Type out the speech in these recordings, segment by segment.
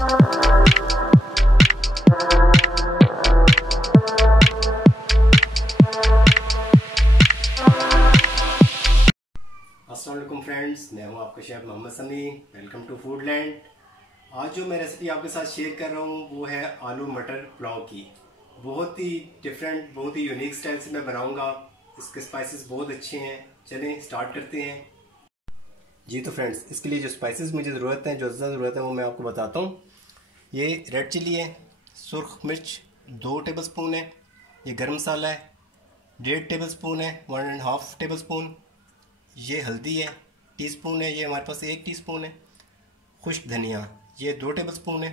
अस्सलाम वालेकुम फ्रेंड्स, मैं हूं आपका chef Mohammad Sami. Welcome to Foodland. आज जो मैं रेसिपी आपके साथ शेयर कर रहा हूं वो है आलू मटर पुलाव की। बहुत ही डिफरेंट, बहुत ही यूनिक स्टाइल से मैं बनाऊंगा। इसके स्पाइसेस बहुत अच्छे हैं। चलें स्टार्ट करते हैं। जी तो फ्रेंड्स, इसके लिए जो स्पाइसेस मुझे ज़रूरत है, जो ज़रूरत है वो मैं आपको बताता हूँ। ये रेड चिली है, सुर्ख मिर्च 2 टेबल स्पून है, ये गर्म मसाला है 1.5 टेबल स्पून है, 1.5 टेबल स्पून। ये हल्दी है, टीस्पून है, ये हमारे पास 1 टीस्पून है। खुश्क धनिया ये 2 टेबल स्पून है।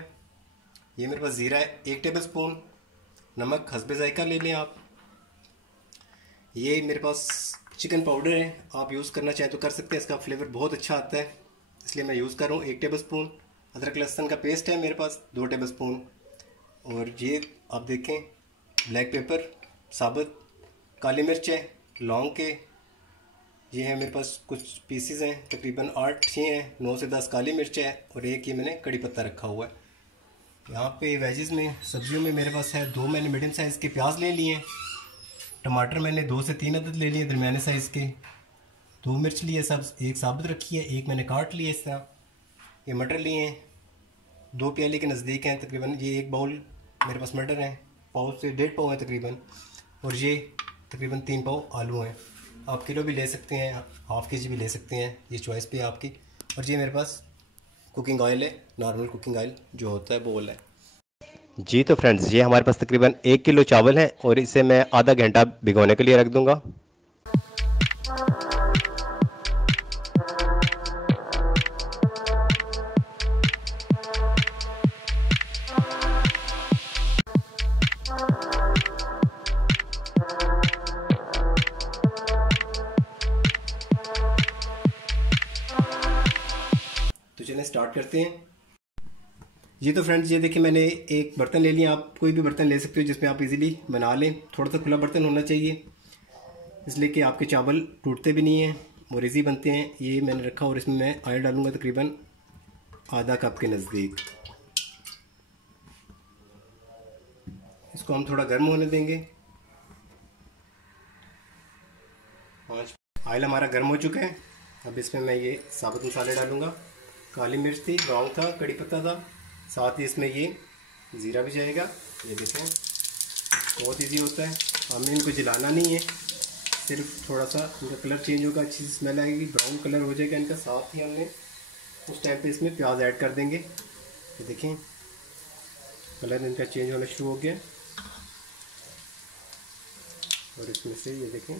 ये मेरे पास ज़ीरा है 1 टेबल स्पून। नमक हस्बे जायका ले लें आप। ये मेरे पास चिकन पाउडर है, आप यूज़ करना चाहें तो कर सकते हैं। इसका फ्लेवर बहुत अच्छा आता है, इसलिए मैं यूज़ कर रहा हूँ 1 टेबल स्पून। अदरक लहसुन का पेस्ट है मेरे पास 2 टेबल स्पून। और ये आप देखें ब्लैक पेपर साबुत, काली मिर्च है, लौंग के ये है मेरे पास कुछ पीसीज हैं, तकरीबन 8 हैं, 9 से 10 काली मिर्च है और एक ये मैंने कड़ी पत्ता रखा हुआ है। यहाँ पे वेजिस में, सब्जियों में मेरे पास है 2 मैंने मीडियम साइज़ के प्याज ले लिए हैं। टमाटर मैंने 2 से 3 अदद ले लिए दरमियाने साइज़ के। 2 मिर्च लिए, सब एक साबुत रखी है, एक मैंने काट लिया इस तरह। ये मटर लिए हैं 2 प्याले के नज़दीक हैं तकरीबन। ये 1 बाउल मेरे पास मटर हैं, पाव से 1.5 पाव है तकरीबन। और ये तकरीबन 3 पाव आलू हैं। आप किलो भी ले सकते हैं, हाफ़ के जी भी ले सकते हैं, ये चॉइस पे है आपकी। और ये मेरे पास कुकिंग ऑयल है, नॉर्मल कुकिंग ऑयल जो होता है वो वाला है। जी तो फ्रेंड्स, ये हमारे पास तकरीबन 1 किलो चावल है और इसे मैं आधा घंटा भिगोने के लिए रख दूंगा। तो चलें स्टार्ट करते हैं। जी तो फ्रेंड्स, ये देखिए मैंने एक बर्तन ले लिया। आप कोई भी बर्तन ले सकते हो जिसमें आप इजीली बना लें। थोड़ा सा खुला बर्तन होना चाहिए, इसलिए कि आपके चावल टूटते भी नहीं हैं और इजी बनते हैं। ये मैंने रखा और इसमें मैं ऑयल डालूंगा तकरीबन आधा कप के नज़दीक। इसको हम थोड़ा गर्म होने देंगे। ऑयल हमारा गर्म हो चुका है। अब इसमें मैं ये साबुत मसाले डालूंगा। काली मिर्च थी, लौंग था, कड़ी पत्ता था, साथ ही इसमें ये ज़ीरा भी जाएगा। ये देखें बहुत इजी होता है। हमें इनको जलाना नहीं है, सिर्फ थोड़ा सा इनका कलर चेंज होगा, अच्छी सी स्मेल आएगी, ब्राउन कलर हो जाएगा इनका। साथ ही हमने उस टाइम पे इसमें प्याज ऐड कर देंगे। ये देखें कलर इनका चेंज होना शुरू हो गया। और इसमें से ये देखें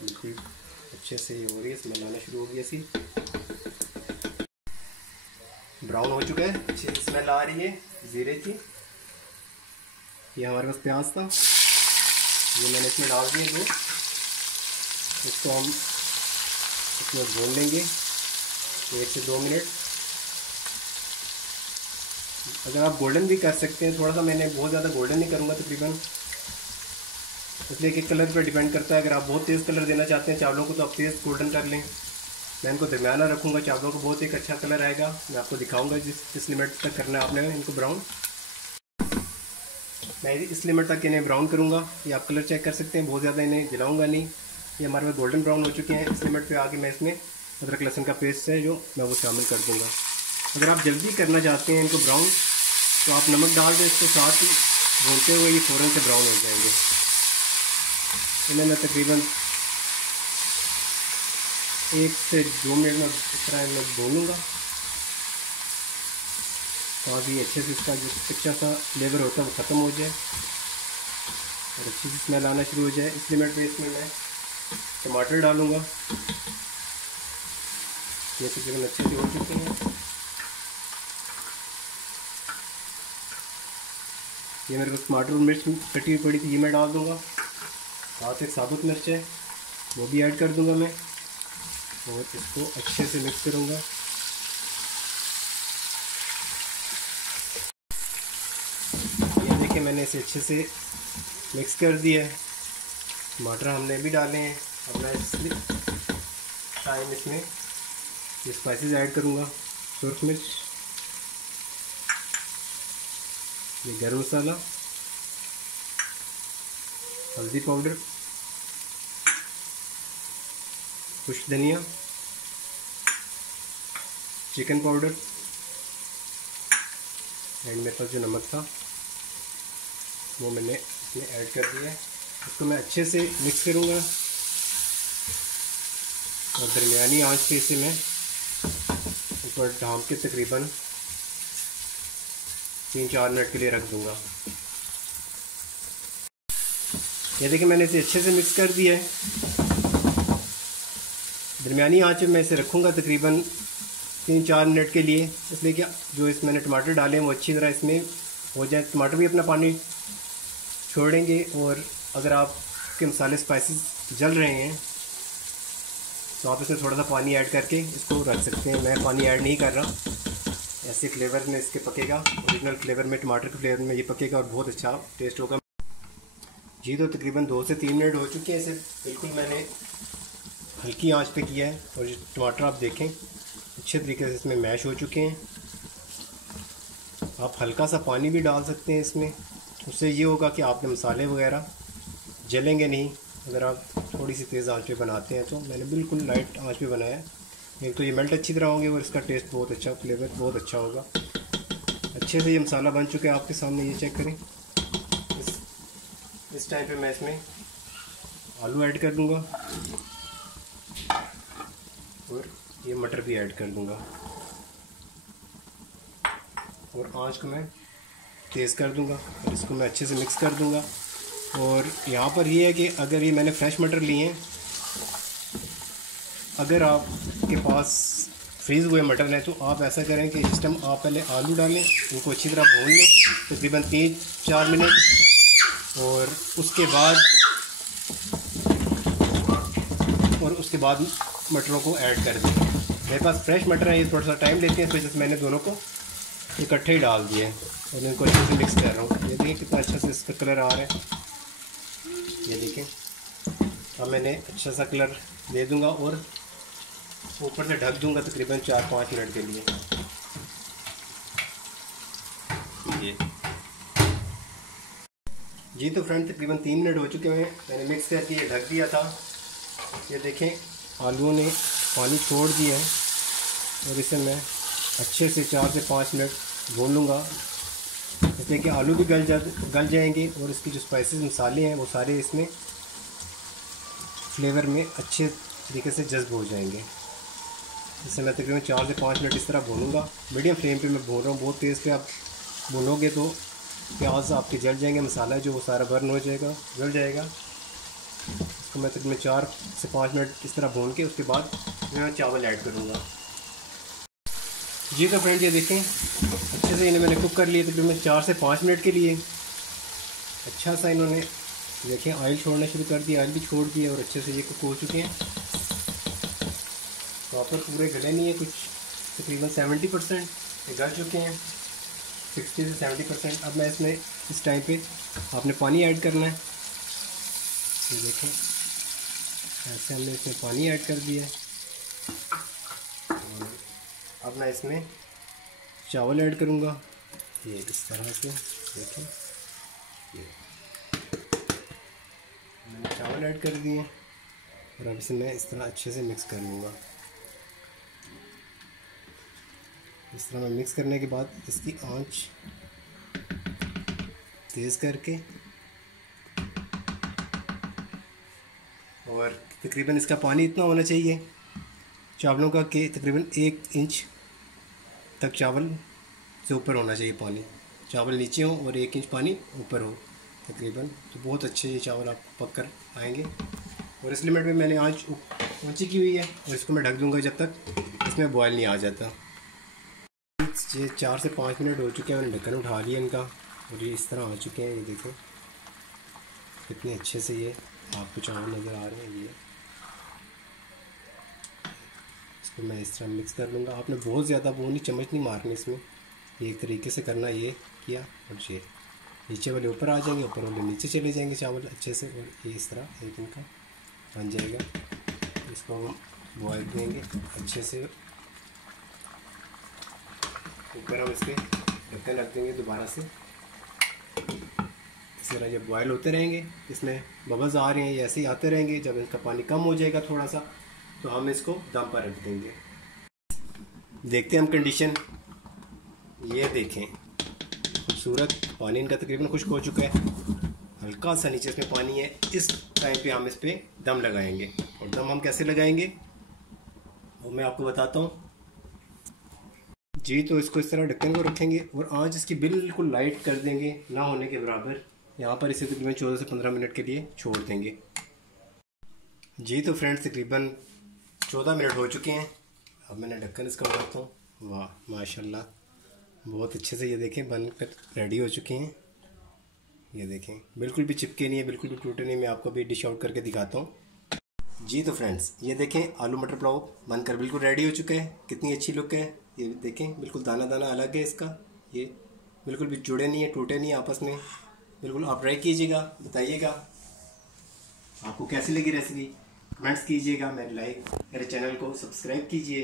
बिल्कुल अच्छे से ये हो रही है, स्मेल आना शुरू हो गई। ऐसी ब्राउन हो चुका है, अच्छी स्मेल आ रही है ज़ीरे की। ये हमारे पास प्याज था, ये मैंने इसमें डाल दिए 2। इसको हम इसमें भून लेंगे 1 से 2 मिनट। अगर आप गोल्डन भी कर सकते हैं थोड़ा सा, मैंने बहुत ज़्यादा गोल्डन नहीं करूँगा तकरीबन, इसलिए कि कलर पर डिपेंड करता है। अगर आप बहुत तेज़ कलर देना चाहते हैं चावलों को तो आप तेज़ गोल्डन कर लें। मैं इनको दरमियाना रखूँगा, चावलों को बहुत एक अच्छा कलर आएगा। मैं आपको दिखाऊंगा जिस लिमिट तक करना है आपने इनको ब्राउन। मैं इस लिमिट तक इन्हें ब्राउन करूँगा। ये आप कलर चेक कर सकते हैं, बहुत ज़्यादा इन्हें जलाऊँगा नहीं। ये हमारे पास गोल्डन ब्राउन हो चुके हैं। इस लिमिट पर आके मैं इसमें अदरक लहसुन का पेस्ट है जो मैं वो शामिल कर दूँगा। अगर आप जल्दी करना चाहते हैं इनको ब्राउन तो आप नमक डाल दें इसको, साथ ही भूनते हुए ये फ़ौरन से ब्राउन हो जाएंगे। इन्हें मैं तकरीबन 1 से 2 मिनट में इस तरह मैं भूनूंगा ताकि अच्छे से इसका जो कच्चा सा फ्लेवर होता है वो ख़त्म हो जाए और अच्छी सी स्मेल आना शुरू हो जाए। इस लिमिट पे इसमें मैं टमाटर डालूंगा। ये तकरीबन अच्छे से हो चुके हैं। ये मेरे पास टमाटर और मिर्च कटी हुई पड़ी थी, ये मैं डाल दूँगा। साथ एक साबुत मिर्च है वो भी ऐड कर दूंगा मैं और इसको अच्छे से मिक्स करूंगा। ये देखिए मैंने इसे अच्छे से मिक्स कर दिया है। टमाटर हमने भी डाले हैं। अब मैं टाइम इसमें ये स्पाइसेस ऐड करूँगा। सुरख मिर्च, ये गरम मसाला, हल्दी पाउडर, खुश्क धनिया, चिकन पाउडर एंड मेरे पास जो नमक था वो मैंने इसमें ऐड कर दिया है। इसको मैं अच्छे से मिक्स करूँगा और दरमियानी आंच पे इसे मैं ऊपर ढाँप के तकरीबन 3-4 मिनट के लिए रख दूँगा। ये देखिए मैंने इसे अच्छे से मिक्स कर दिया है। दरमियानी आंच पे मैं इसे रखूँगा तकरीबन 3-4 मिनट के लिए, इसलिए कि जो इस मैंने टमाटर डाले हैं वो अच्छी तरह इसमें हो जाए। टमाटर भी अपना पानी छोड़ेंगे और अगर आपके मसाले स्पाइसेस जल रहे हैं तो आप इसमें थोड़ा सा पानी ऐड करके इसको रख सकते हैं। मैं पानी ऐड नहीं कर रहा, ऐसे फ्लेवर में इसके पकेगा, ओरिजिनल फ्लेवर में, टमाटर के फ्लेवर में ये पकेगा और बहुत अच्छा टेस्ट होगा। जी तो तकरीबन 2 से 3 मिनट हो चुके हैं। इसे बिल्कुल मैंने हल्की आंच पे किया है और ये टमाटर आप देखें अच्छे तरीके से इसमें मैश हो चुके हैं। आप हल्का सा पानी भी डाल सकते हैं इसमें, उससे ये होगा कि आपके मसाले वगैरह जलेंगे नहीं अगर आप थोड़ी सी तेज़ आंच पे बनाते हैं। तो मैंने बिल्कुल लाइट आंच पे बनाया है। एक तो ये मेल्ट अच्छी तरह होंगे और इसका टेस्ट बहुत अच्छा, फ्लेवर बहुत अच्छा होगा। अच्छे से ये मसाला बन चुके हैं आपके सामने, ये चेक करें। इस टाइम पे मैं इसमें आलू ऐड कर दूंगा और ये मटर भी ऐड कर दूंगा और आंच को मैं तेज़ कर दूंगा और इसको मैं अच्छे से मिक्स कर दूंगा। और यहाँ पर ये है कि अगर ये मैंने फ्रेश मटर लिए हैं, अगर आपके पास फ्रीज़ हुए मटर हैं तो आप ऐसा करें कि इस टाइम आप पहले आलू डालें, उनको अच्छी तरह भून लें तकरीबन 3-4 मिनट और उसके बाद मटरों को ऐड कर दें। मेरे पास फ्रेश मटर है, ये थोड़ा सा टाइम लेते हैं, इस वजह से मैंने दोनों को इकट्ठे ही डाल दिए और इनको अच्छे से मिक्स कर रहा हूँ। ये देखिए कितना अच्छा से इसका कलर आ रहा है, ये देखें। अब मैंने अच्छा सा कलर दे दूंगा और ऊपर से ढक दूंगा तकरीबन 4-5 मिनट के लिए। ये जी तो फ्रेंड तकरीबन 3 मिनट हो चुके हैं, मैंने मिक्स करके ये ढक दिया था। ये देखें आलूओं ने पानी छोड़ दिया है और इसे मैं अच्छे से 4 से 5 मिनट भून लूँगा, इसलिए कि आलू भी गल जाएंगे और इसकी जो स्पाइसेस मसाले हैं वो सारे इसमें फ्लेवर में अच्छे तरीके से जज्ब हो जाएंगे। इसे मैं तकरीबन 4 से 5 मिनट इस तरह भूनूंगा। मीडियम फ्लेम पे मैं भून रहा हूँ, बहुत तेज़ पे आप भूनोगे तो प्याज आपके जल जाएंगे, मसाला जो वो सारा बर्न हो जाएगा, जल जाएगा। इसको मैं तकरीबन 4 से 5 मिनट इस तरह भून के उसके बाद मैं चावल ऐड करूँगा। जी तो फ्रेंड ये देखें अच्छे से इन्हें मैंने कुक कर लिया तकरीबन 4 से 5 मिनट के लिए। अच्छा सा इन्होंने देखें ऑयल छोड़ना शुरू कर दिया, ऑयल भी छोड़ दिया और अच्छे से ये कुक हो चुके हैं। प्रॉपर पूरे गले नहीं है, कुछ तकरीबन 70% ये गल चुके हैं, 60 से 70%। अब मैं इसमें इस टाइम पे आपने पानी ऐड करना है। ये देखें ऐसे हमने इसमें पानी ऐड कर दिया है। अब मैं इसमें चावल ऐड करूँगा, ये इस तरह से देखें। ये मैंने चावल ऐड कर दिए और अब इसे मैं इस तरह अच्छे से मिक्स कर लूँगा। इस तरह मैं मिक्स करने के बाद इसकी आंच तेज़ करके और तकरीबन इसका पानी इतना होना चाहिए चावलों का कि तकरीबन 1 इंच तक चावल से ऊपर होना चाहिए पानी। चावल नीचे हो और 1 इंच पानी ऊपर हो तकरीबन, तो बहुत अच्छे ये चावल आप पक कर आएंगे। और इस लिमिट में मैंने आंच ऊंची की हुई है और इसको मैं ढक दूंगा जब तक इसमें बॉयल नहीं आ जाता। ये 4 से 5 मिनट हो चुके हैं, मैंने ढक्कन उठा लिया इनका और ये इस तरह आ चुके हैं। ये देखें कितने अच्छे से ये आपको चावल नज़र आ रहे हैं। ये इसको मैं इस तरह मिक्स कर लूँगा। आपने बहुत ज़्यादा वो नहीं, चम्मच नहीं मारनी इसमें, ये एक तरीके से करना। ये किया और ये नीचे वाले ऊपर आ जाएंगे, ऊपर वाले नीचे चले जाएंगे चावल अच्छे से, और ये इस तरह एक इनका बन जाएगा। इसको हम बॉयल देंगे अच्छे से ऊपर हम इसके ढक्कन रख देंगे दोबारा से। इस तरह ये बॉयल होते रहेंगे, इसमें बबल्स आ रहे हैं, ये ऐसे ही आते रहेंगे। जब इसका पानी कम हो जाएगा थोड़ा सा तो हम इसको दम पर रख देंगे। देखते हैं हम कंडीशन, ये देखें खूबसूरत। पानी इनका तकरीबन खुश्क हो चुका है, हल्का सा नीचे इसमें पानी है। इस टाइम पे हम इस पर दम लगाएंगे। और दम हम कैसे लगाएंगे वो मैं आपको बताता हूँ जी। तो इसको इस तरह ढक्कन को रखेंगे और आंच इसकी बिल्कुल लाइट कर देंगे, ना होने के बराबर। यहाँ पर इसे तकरीबन 14 से 15 मिनट के लिए छोड़ देंगे जी। तो फ्रेंड्स तकरीबन 14 मिनट हो चुके हैं। अब मैंने ढक्कन इसका उठाता हूँ। वाह माशाल्लाह, बहुत अच्छे से ये देखें बनकर रेडी हो चुके हैं। ये देखें बिल्कुल भी चिपके नहीं है, बिल्कुल भी टूटे नहीं। मैं आपको भी डिश आउट करके दिखाता हूँ जी। तो फ्रेंड्स ये देखें आलू मटर पुलाव बनकर बिल्कुल रेडी हो चुके हैं। कितनी अच्छी लुक है, ये देखें बिल्कुल दाना दाना अलग है इसका। ये बिल्कुल भी जुड़े नहीं है, टूटे नहीं है आपस में। बिल्कुल आप ट्राई कीजिएगा, बताइएगा आपको कैसी लगी रेसिपी, कमेंट्स कीजिएगा। मेरे चैनल को सब्सक्राइब कीजिए,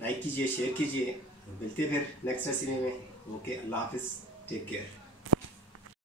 लाइक कीजिए, शेयर कीजिए। मिलते हैं फिर नेक्स्ट रेसिपी में। ओके, अल्लाह हाफिज़, टेक केयर।